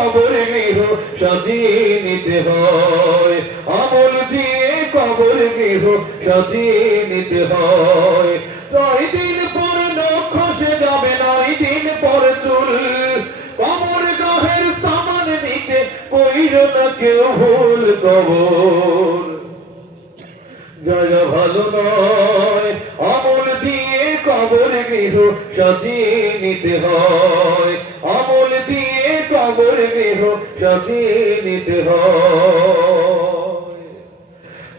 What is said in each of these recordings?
কবর গৃহ সাজিয়ে নিতে হয়, আমল দিয়ে কবর গৃহ সাজিয়ে নিতে হয়। 6 দিন পর নখ খসে যাবে, 9 দিন পর চুল, কবর গাহের সামান নিতে কইরো না কেউ ভুল। কবর জায়গা ভালো নয়, আমল দিয়ে কবর গৃহ সাজিয়ে নিতে হয়, আমল দিয়ে কবর গৃহ সাজিয়ে নিতে হয়।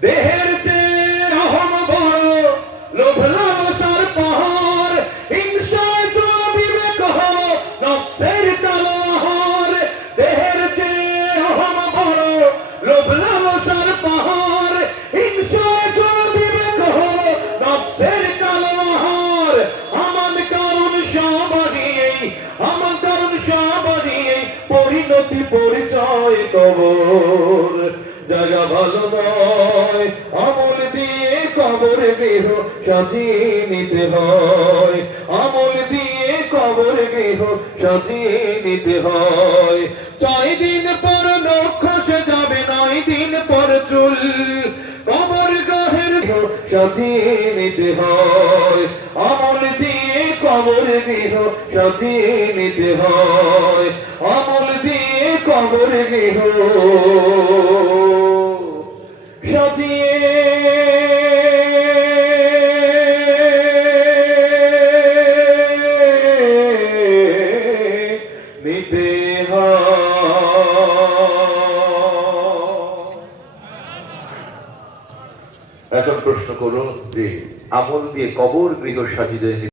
দেহের চেয়ে রহম বড়, লোভ লালসার পাহাড়, হিংসায় চলা বিবেক হলো নফসের তালাহার। দেহের চেয়ে রহম বড়, লোভ লালসার পাহাড়, হিংসায় চলা বিবেক হলো নফসের তালাহার। আমার কারণ সাবাড়িয়েই, আমার কারণ সাবাড়িয়েই পরিণতি পরিচয় কবর জায়গা ভালো নয়, আমল দিয়ে কবর গৃহ সাজিয়ে নিতে হয়, আমল দিয়ে কবর গৃহ সাজিয়ে নিতে হয়। 6 দিন পর নখ খসে যাবে, 9 দিন পর চুল, কবর গাহের সাজিয়ে নিতে হয়, আমল দিয়ে কবর গৃহ সাজিয়ে নিতে হয়, আমল দিয়ে কবর গৃহ সাজিয়ে নিতে হয়। এখন প্রশ্ন করুন যে আমল দিয়ে কবর গৃহ সাজিয়ে